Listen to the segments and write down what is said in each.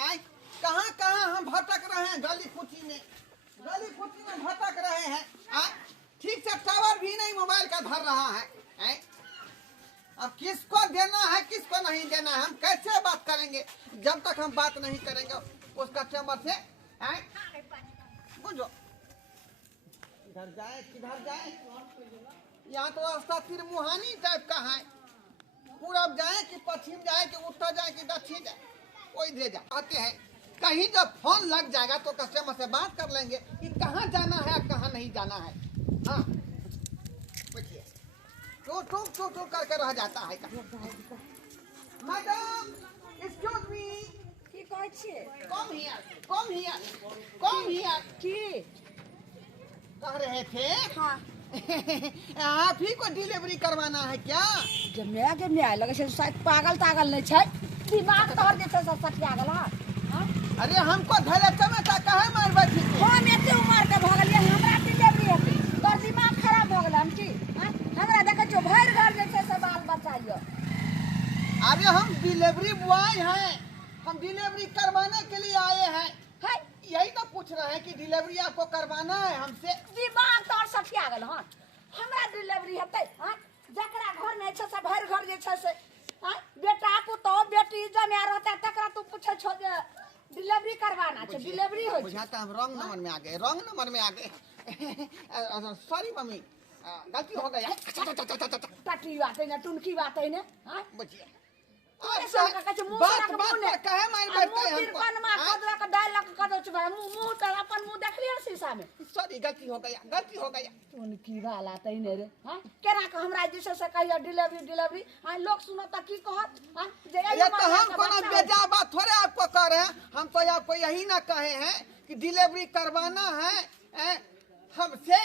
आए कहाँ कहाँ हम भटक रहे हैं, गली कुची में भटक रहे हैं। आए ठीक से टावर भी नहीं मोबाइल का धर रहा है। आए अब किसको देना है किसको नहीं देना है, हम कैसे बात करेंगे जब तक हम बात नहीं करेंगे उस कस्टमर से। आए बुझो इधर जाए किधर जाए, यहाँ तो रास्ता तिरमुहानी टाइप का है, पूरब जाए कि पश्चिम जाए कि उत्तर जाए कि दक्षिण जाए, कोई दे जा आते हैं। कहीं जब फोन लग जाएगा तो कस्टमर से बात कर लेंगे कि कहाँ जाना है कहाँ नहीं जाना है। हाँ देखिए टू करके रह जाता है। मैडम एक्सक्यूज मी, की कहै छियै? कम हियर की कह रहे थे। हाँ आप ही को डिलीवरी करवाना है क्या? गे मैं लगे छै शायद पागल तागल नहीं छै, दिमाग तोहर जे छै सब सटिया गेल। हां अरे हमको धैले समय तक काहे मार बैठी थी? हम एते उमर के भ गेलियै, हमरा डिलीवरी हेतै, तोर दिमाग खराब भ गेल। हम की हमरा देखे छो भर घर जे छै से बाल बच्चा यो। अरे हम डिलीवरी बॉय हैं, हम डिलीवरी करवाने के लिए आए हैं। है यही तो पूछ रहे हैं कि डिलीवरी आपको करवाना है हमसे। दिमाग तोहर सटिया गेल। हां हमरा डिलीवरी हेतै, हां जकरा घर में छै से भर घर जे छै से बेटा पुतौ बेटी जमे रहता तकरा तू पूछे छो जे डिलीवरी करवाना छै। डिलीवरी हो बुझाता हम रॉन्ग नंबर में आ गए, सॉरी मम्मी गलती हो गया। टटी बात है ना, टुनकी बात है ना। हां बुझिए बात पर काहे मार बैठते हैं हमको? अपन मुंह देख लियो शीशा में। सॉरी गलती हो गया। टुनकी वाला तैने रे। हां केना के हमरा जैसे से कहियो डिलीवरी हां लोग सुनो त की कहत। हां ये तो हम कोनो बेजा बात थोड़े आपको कह रहे हैं, हम तो आपको यही ना कहे हैं कि डिलीवरी करवाना है हमसे।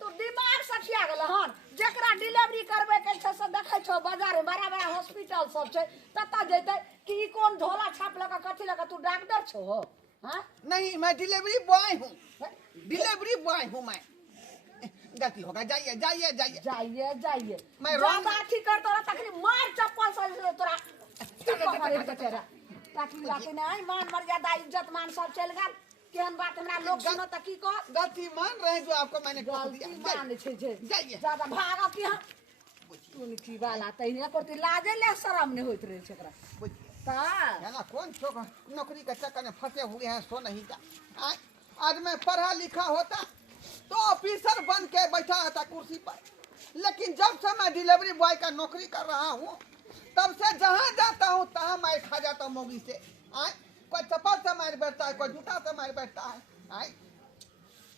तू दिमाग सठिया गेल। हन जकरा डिलीवरी करबे के छै से देखै छौ बाजार में बड़ा बड़ा हॉस्पिटल सब छै, तता जैते कि कोन झोला छाप लगा कथि लगा तू डॉक्टर छो? हां नहीं मैं डिलीवरी बॉय हूँ मैं। गलती होगा, जाइए मैं ज्यादा अथी करतो रह तखनी मार चप्पल से तोरा करे के तेरा ताकि बात नहीं मान मर्यादा इज्जत मान सब चल गेल। केहन बात हमरा लोग सुनो त की कह? गलती मान रहे हैं जो आपको मैंने कह दिया। मान छै जे जाइए ज्यादा भागा की। हां टुनकी वाला तैने करती लाजे ले शरम नहीं होइत रहे छकरा ता है ना। कौन छोक नौकरी के चक्कर में फंसे हुए हैं सो नहीं जा। आज मैं पढ़ा लिखा होता तो ऑफिसर बन के बैठा था कुर्सी पर, लेकिन जब से मैं डिलीवरी बॉय का नौकरी कर रहा हूँ तब से जहाँ जाता हूँ तहाँ मार खा जाता हूँ मोगी से। कोई चप्पल से मार बैठता है, कोई जूता से मार बैठता है।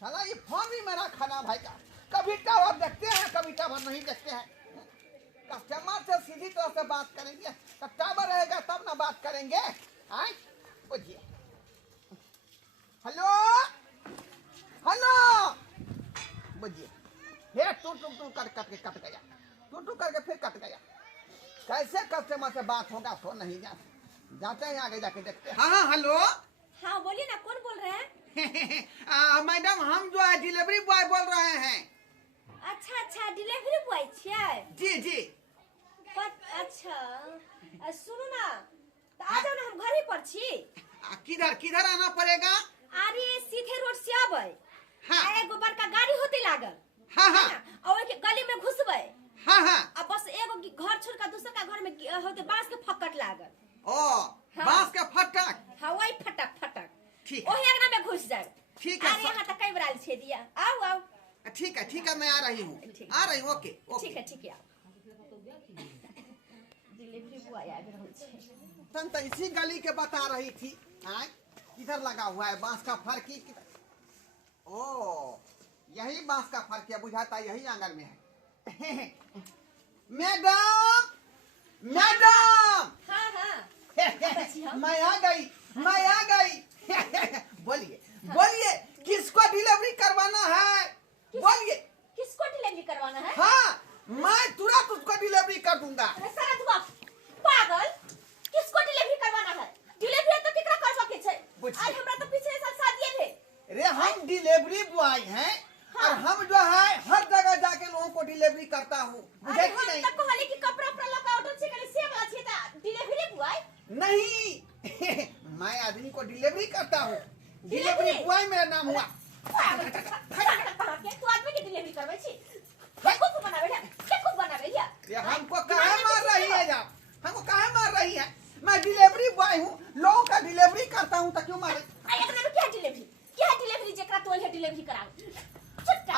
साला ये फोन भी मेरा खाना भाई का, कभी टावर देखते हैं कभी टावर नहीं देखते हैं। कस्टमर से सीधी तरह से बात करेंगे तो टावर रहेगा तब ना बात करेंगे। बुझिए हेलो बुझिए फिर टू कट गया, फिर कट गया। कैसे कस्टमर से बात होगा सो नहीं जाते हैं, आगे जाके देखते हैं। हाँ हेलो। हाँ बोलिए ना, कौन बोल रहे हैं? मैडम हम जो है डिलीवरी बॉय बोल रहे हैं। अच्छा डिलीवरी बॉय छियै? जी अच्छा सुनू ना, तो आ जाओ ना, हम घर ही पर छी। किधर आना पड़ेगा? अरे सीधे रोड से आबै। हाँ। एगो बड़का गाड़ी होते लागल। हाँ और के गली में घुसबै। हाँ अब बस एगो घर छोड़ के दूसरा का घर में होते बांस के फक्कट लागल। हाँ। बांस के फटक। हाँ वही फटक ठीक ओही अंगना में घुस जाए। ठीक है अरे यहाँ तक कई बार छे दिया। आओ ठीक है मैं आ रही हूँ। ओके ठीक है डिलीवरी बॉय आ रहल छै। तुम तो इसी गली के बता रही थी। किधर लगा हुआ है बांस का फरकी? ओ यही बांस का फरकी है, बुझाता यही आंगन में है। मैडम हाँ मैं आ गई। बोलिए किसको डिलीवरी करवाना है? बोलिए किसको डिलीवरी करवाना है? हाँ मैं तुरंत उसको डिलीवरी कर दूंगा। सारा दुआ पागल, किसको डिलीवरी करवाना है? डिलीवरी तो केकरा करवा के छै? आज हमरा तो पिछले साल शादी थे। अरे हम डिलीवरी बॉय हैं। और हम जो है हर जगह जाके लोगों को डिलीवरी करता हूँ। मुझे अरे हम तक कहले कि कपड़ा लगा ऑर्डर से करे से वाला छै ता डिलीवरी बॉय नहीं मैं आदमी को डिलीवरी करता हूँ, डिलीवरी बॉय मेरा नाम हुआ। पागल कहाँ के तू आदमी की डिलीवरी करबै छी बेवकूफ बनावे है बेवकूफ बनावे है ये हमको काहे मार रही है आप? हमको काहे मार रही है? मैं डिलीवरी बॉय हूँ, लोगों का डिलीवरी करता हूँ, तो क्यों मारे? एकरा में क्या डिलीवरी जेकरा तोल है डिलीवरी कराओ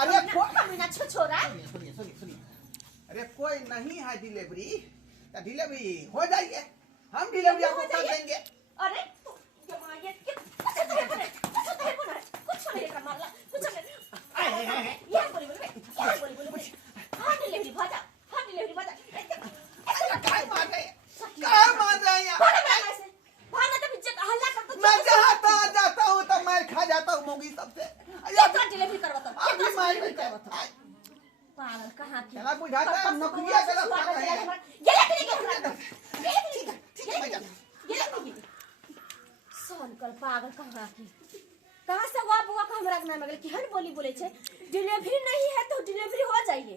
अरे कमीना छोरा सुनिए सुनिए सुनिए, अरे कोई नहीं है डिलीवरी, तो डिलीवरी हो जाइए, हम डिलीवरी आपको कर देंगे। अरे तू जमाए के कुछ नहीं कर मारला कुछ नहीं ये बोली हां डिलीवरी भाजा काहे मार रहे हैं? काहे मार रहे हैं? भागा तो बिच्चे हल्ला कर तो मैं जहाँ तहाँ जाता हूँ तो मैं खा जाता हूँ मोगी सबसे। क्या डिलीवरी करवाता अभी मार रही है। पागल कहां की चला बुझाता है नौकरियाँ गलत कर रहे हैं। ये लेके सोन कर पागल कहां से हुआ बुआ का हमरा ना मगर केहन बोली बोले छे डिलीवरी नहीं है तो डिलीवरी हो जाइए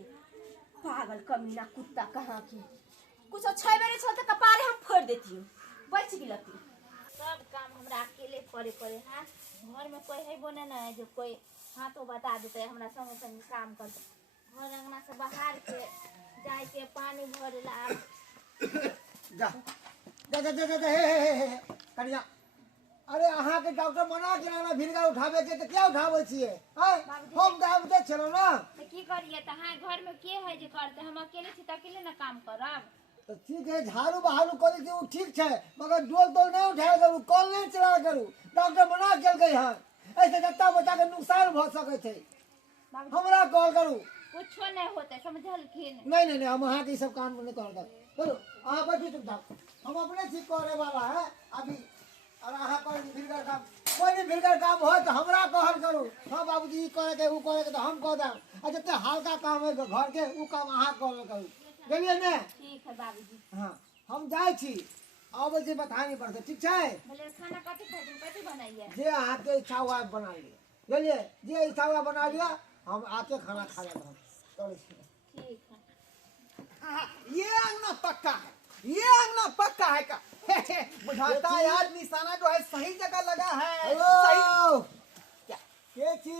पागल कमीना कुत्ता कहां की कुछ अच्छा बेरे छ त कपारे हम फोड़ देती हूं बच गिलती सब काम हमरा अकेले करे पड़े हाँ घर में कोई है बोने ना है जो कोई हाँ तो बता देते है हमरा संग संग काम कर घर अंगना से बाहर के जाए के पानी भरे ला जा जा जा जा जा हे कन्या अरे अहाँ के डॉक्टर मना के ना भिड़का उठावे के तो क्या उठावे छिए हां हम दाबते चलो ना तो की करिए त हां घर में के है जे करते हम अकेले छी त अकेले ना काम करब तो ठीक है झाड़ू बहारू करे के वो ठीक है मगर डोल डोल नहीं उठाया करू कॉल नहीं चला करू डॉक्टर मना केल गई है ऐसे जत्ता बच्चा के नुकसान भ सके छै हमरा कॉल करू कुछो नहीं होते समझलखिन नहीं नहीं नहीं हम अहाँ के सब काम नहीं कर चलो अहाँ बैठो चुपचाप हम अपने ठीक करे वाला है अभी और अहाँ कोई भिड़कर काम कोई भी भिड़कर काम हो तो हमरा कहल करू हाँ बाबूजी करे के उ करे के तो हम कह देब आ जते हल्का काम है घर के उ काम अहाँ कहल करू गेलिए ने ठीक है बाबूजी हाँ हम जाय छी आबे जे बताए नहीं पड़ते ठीक है भले खाना कथी खाई कथी बनाइए जे अहाँ के इच्छा हुआ बना लिए गेलिए जे इच्छा हुआ बना लिया हम आके खाना खा लेंगे ठीक है हाँ, ये अंगना पक्का है, ये अंगना पक्का है का बुझाता है यार निशाना जो है सही जगह लगा है। सही हेलो क्या? के छी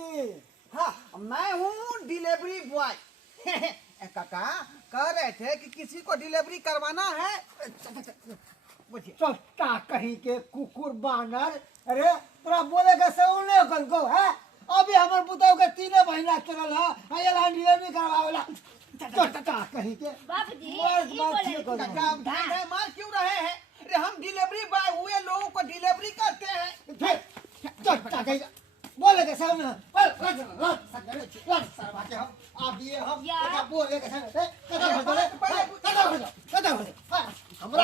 हाँ मैं हूँ डिलीवरी बॉय। काका कह रहे थे कि किसी को डिलीवरी करवाना है। बुझिए चट्टा कहीं के कुकुर बानर अरे तोरा बोले के सौने कनको है अभी हमर पुतौ के 3 महीना चलल है आयला डिलीवरी करवावेला चट्टा कहीं के बाबूजी बस ई बात बोले ठीक हो काका आप ढाई ढाई मार क्यों रहे हैं? अरे हम डिलीवरी बॉय हुए लोगों को डिलीवरी करते हैं। चट्टा कहीं बोले के सामने सरवा के हम आप ये हम क्या बोले के सामने हमरा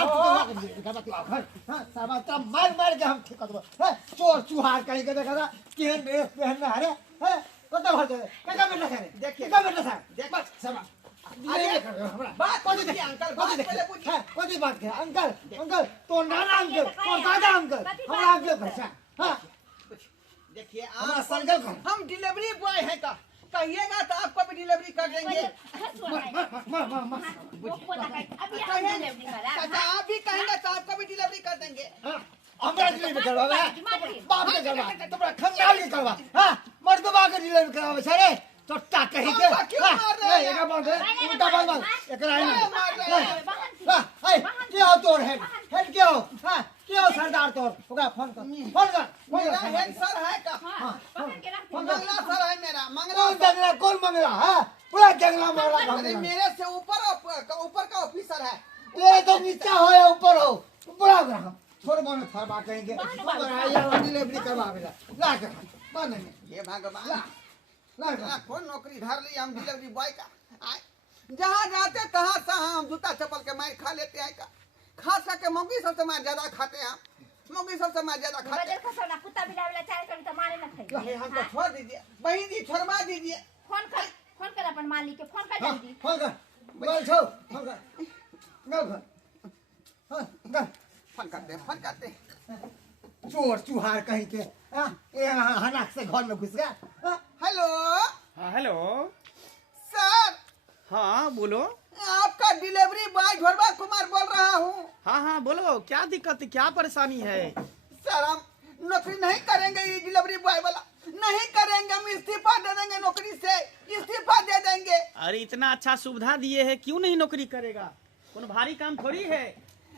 हां सरवा त मार मार के हम ठीक कर दो चोर चुहार कहीं के देखा केहन ड्रेस पहनना है रे है कत भर दे का बेटा है देखिए का बेटा है देख बस सरवा बात को देखिए अंकल बात पहले पूछिए। कोई बात है अंकल अंकल तो नाना अंकल तो दादा अंकल हमरा अंकल भाषा हां देखिए हमारा आप संकल्प है। हम डिलीवरी बॉय हैं का कहिएगा तो आपको भी डिलीवरी कर देंगे। चाचा आप भी कहेंगे तो आपको भी डिलीवरी कर देंगे। हमरा डिलीवरी करवा बाप के करवा तुम्हारा खंडाल के करवा हां मर्दबा के डिलीवरी करवा छरे चट्टा कहीं के हां एका बात है उल्टा बात एकरा हां हाय क्या तोर हेड क्या हां क्या सरदार तोर ओकरा फोन कर मेरा हेड सर है का मंगला सर है मेरा मंगला कौन मंगला है पूरा जंगला मंगला अरे मेरे से ऊपर का ऑफिसर है। तेरे तो नीचे हो या ऊपर हो बड़ा ग्राम छोड़ बन फरमा कहेंगे या डिलीवरी करवावेला ला के बन ये भगवान ला कौन नौकरी धर ली हम डिलीवरी बॉय का। जहाँ जाते तहाँ तहाँ हम जूता चप्पल के मार खा लेते हैं का। खास करके मौगी सबसे मार ज्यादा खाते हैं हम मौगी सबसे मार ज्यादा खाते हैं। कुत्ता बिलावेला चाहे कभी तो मारे ना खाई हमको छोड़ दीजिए बहन जी छोड़वा दीजिए। फोन कर अपन मालिक के फोन कर जल्दी फोन कर बोल छो फोन कर गल हां गल फोन करते हैं। चोर चुहार कहीं के ये हनाक से घर में घुस गया हेलो हाँ हेलो सर हाँ बोलो आपका डिलीवरी बॉय झोरबा कुमार बोल रहा हूँ। हाँ हाँ बोलो क्या दिक्कत क्या परेशानी है सर हम नौकरी नहीं करेंगे, ये डिलीवरी बॉय वाला नहीं करेंगे, हम इस्तीफा दे देंगे नौकरी से, इस्तीफा दे देंगे। अरे इतना अच्छा सुविधा दिए है, क्यों नहीं नौकरी करेगा? कौन भारी काम थोड़ी है।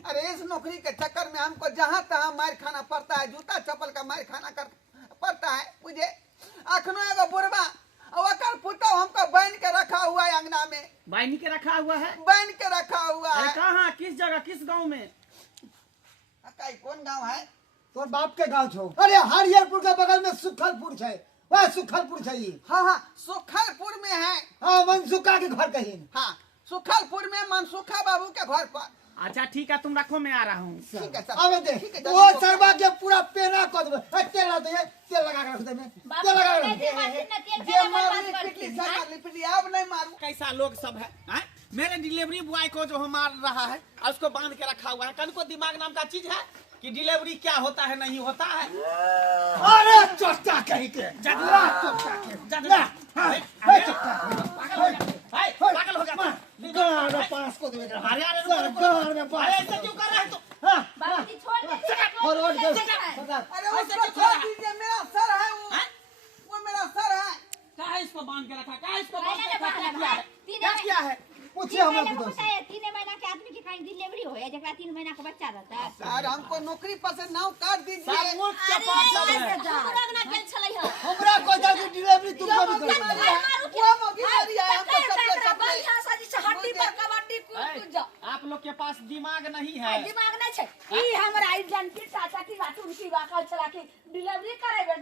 अरे इस नौकरी के चक्कर में हमको जहाँ तहाँ मार खाना पड़ता है, जूता चप्पल का मार खाना पड़ता है मुझे। अखनो एगो बुढ़वा और पुतो हमको बांध के रखा हुआ है, अंगना में बाइनी के रखा हुआ है। बांध के रखा हुआ अरे है। कहाँ, किस जगह, किस गांव में? अकाई कौन गांव है? तोर बाप के गांव छो। अरे हरिहरपुर के बगल में सुखलपुर है, वह सुखलपुर है ये। हाँ हाँ सुखलपुर में है। हाँ मनसुखा के घर कहीं। हाँ सुखलपुर में मनसुखा बाबू के घर पर। अच्छा ठीक है, तुम रखो, मैं आ रहा हूँ। ठीक है सर। अबे दे ठीक है, वो सरवा के पूरा पेना कर दे। तेल लगा दे, तेल लगा के रख दे। तेल लगा के रख दे। जे मारली पिटली सर मारली पिटली, अब नहीं मारू। कैसा लोग सब है, हैं? मेरे डिलीवरी बॉय को जो मार रहा है और उसको बांध के रखा हुआ है। कल को दिमाग नाम का चीज है कि डिलीवरी क्या होता है नहीं होता है। अरे चोटा कहीं के जगला चोटा के जगला। पागल हो गया। गाड़ में पास को दे। अरे अरे गाड़ में पास। ऐसा क्यों कर रहा है तू? बाबूजी छोड़ दीजिए फॉरवर्ड कर। अरे उसको छोड़ दीजिए, मेरा सर है वो मेरा सर है। क्या है इसको बांध के रखा? क्या है इसको बांध पहले के रखा? बाहर क्या किया है? तीन क्या महीने- किया है? पूछिए हमरा तीन खुद महीना से। होता है, 3 महीना के आदमी की कहीं डिलीवरी हो है, जकरा 3 महीना का बच्चा रहता है। सर हमको नौकरी पर से नाव काट दीजिए। सब मुझ के पास सब है। हमरो गेल छलै ह हमरा को जल्दी डिलीवरी तुम को भी कर दो। वो मोगी है हमको सबसे सबसे। बढ़िया से जैसे हड्डी पर कबड्डी कूद जा। आप लोग के पास दिमाग नहीं है। दिमाग नहीं छै। ई हमरा आइडेंटिटी टाटा की बात उनकी वाकल चला के डिलीवरी करेबे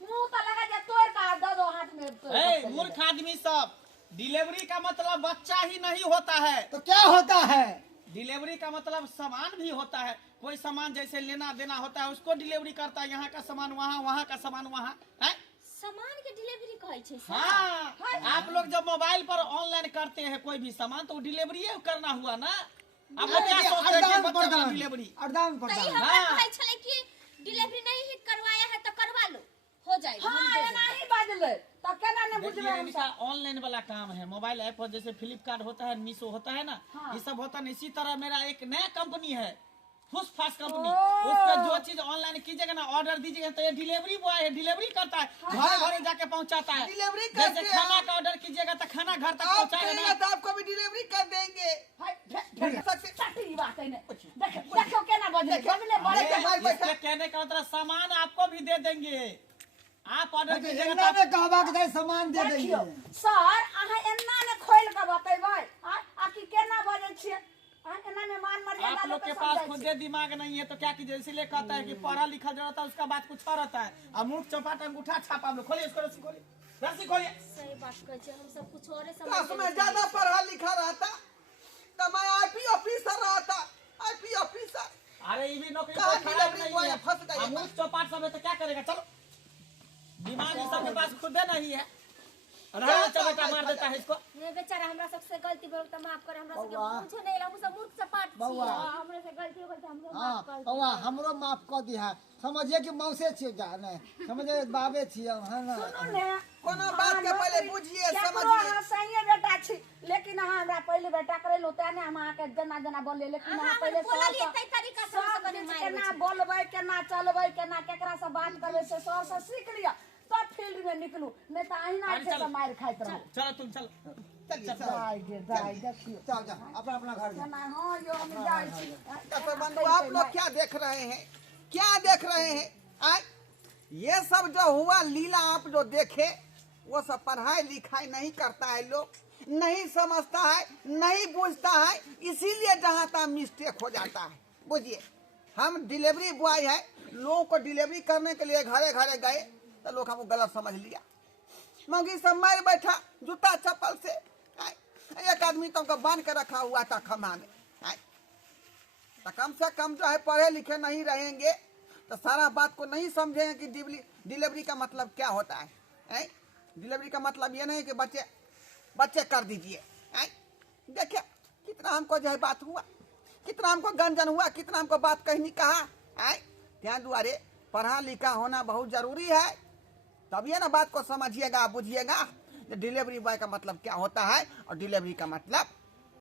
मुंह त लगा जे तोड़ का दे दो हाथ में। ए, मूर्ख आदमी सब, डिलीवरी का मतलब बच्चा ही नहीं होता है। तो क्या होता है? डिलीवरी का मतलब सामान भी होता है। कोई सामान जैसे लेना देना होता है उसको डिलीवरी करता है। यहाँ का सामान वहाँ, वहाँ का सामान वहाँ है। सामान के डिलीवरी कहै छै सर। हाँ, आप लोग जब मोबाइल पर ऑनलाइन करते हैं कोई भी सामान तो डिलीवरी करना हुआ ना। आप लोग क्या सोचते हैं कि बच्चा का डिलीवरी? अरदान तई प्रदान। हमरा हाँ। कहै छलै कि डिलीवरी नहीं ही करवाया है तो करवा लो, हो जाएगा। हम हां दे एना देंगे। ही बाजले त केना ने बुझबे देखिए हम इनका ऑनलाइन वाला काम है। मोबाइल ऐप हो जैसे फ्लिपकार्ट होता है, मीशो होता है ना, हाँ। ये सब होता है। इसी तरह मेरा एक नया कंपनी है, फुस फास्ट कंपनी। ओह। उस पर जो चीज ऑनलाइन कीजिएगा ना, ऑर्डर दीजिएगा तो ये डिलीवरी बॉय है, डिलीवरी करता है, घरे घरे जाके पहुंचाता है। डिलीवरी जैसे करके खाना का ऑर्डर कीजिएगा तो खाना घर तक आप पहुंचाएगा कहेंगे ना। तो आपको भी डिलीवरी कर देंगे। सटी बात है ने देखो केना बजले बजले बड़े अरे, के भाई, इसके कहने का मतलब सामान आपको भी दे देंगे। आप ऑर्डर कीजिएगा एना तो में कहबा के सामान दे देखियो देंगे। सर अहाँ एना ने खोल के बतेबै आ कि केना बजै छियै आ एना में मान मर्यादा आप लोग के पास खुदे दिमाग नहीं है तो क्या कीजिए। इसीलिए कहता है कि पढ़ा लिखा जो रहता है उसका बात कुछ और रहता है। और मुख चौपाट अंगूठा छापा। आप लोग खोलिए इसको, रस्सी खोलिए, रस्सी खोलिए। सही बात कहै छै, हम सब कुछ और क्लास समझ में ज्यादा पढ़ा लिखा रहता तो मैं आईपी ऑफिसर रहता। आईपी ऑफिसर अरे ये भी नौकरी कहाँ कोई खराब डिलीवरी नहीं बॉय है। फंस गए। और मुख चौपाट सब है तो क्या करेगा? चलो, दिमाग इस सबके पास खुदे नहीं है। रहना चबेटा मार देता है इसको। नहीं बेचारा हमरा सबसे गलती भेल त माफ कर, हमरा सबके बौआ। पूछे नहीं, हम सब मूर्ख सपाट छी। बौआ। हमरा से गलती हो गेल त हमरो हाँ माफ कर। बौआ हमरो माफ कर दिहा। समझिए कि मौसे छियै जाने, समझे बाबे छियै है ना। सुनू ने कोनो बात के पहले बुझिए समझिए समझिए। अहाँ सही बेटा छी लेकिन अहाँ हमरा पहले बेटा करे लो तने हम अहाँ के जना जना बोले लेकिन अहाँ पहले बोललिए तै तरीका से हम सब मार केना बोलबै केना चलबै केना केकरा से बात करबै से सर से सीख लिया तब फील्ड में निकलू नहीं तो अहिना अरे से चलो। मार खाइत रहू चलो तुम चलो। चलिए सर। जाय देखियो चल जा अपना अपना घर जा। केना हां यो हम जाय छी डॉक्टर बंधु आप लोग क्या देख रहे हैं? क्या देख रहे हैं? ये सब जो हुआ लीला आप जो देखे वो सब पढ़ाई लिखाई नहीं करता है, लोग नहीं समझता है, नहीं बुझता है, इसीलिए जहाँ तहाँ मिस्टेक हो जाता है। बुझिए हम डिलीवरी बॉय है, लोगों को डिलीवरी करने के लिए घरे घरे गए तो लोग हमको गलत समझ लिया। मौगी सब मार बैठा जूता चप्पल से। एक आदमी तो हमको बांध के रखा हुआ था खम्भा में। तो कम से कम जो है पढ़े लिखे नहीं रहेंगे तो सारा बात को नहीं समझेंगे कि डिलीवरी का मतलब क्या होता है। डिलीवरी का मतलब ये नहीं कि बच्चे बच्चे कर दीजिए। देखिए कितना हमको जो है बात हुआ, कितना हमको गंजन हुआ, कितना हमको बात कहनी कहा। ध्यान द्वारे पढ़ा लिखा होना बहुत जरूरी है, तभी ना बात को समझिएगा बुझिएगा। डिलीवरी बॉय का मतलब क्या होता है और डिलीवरी का मतलब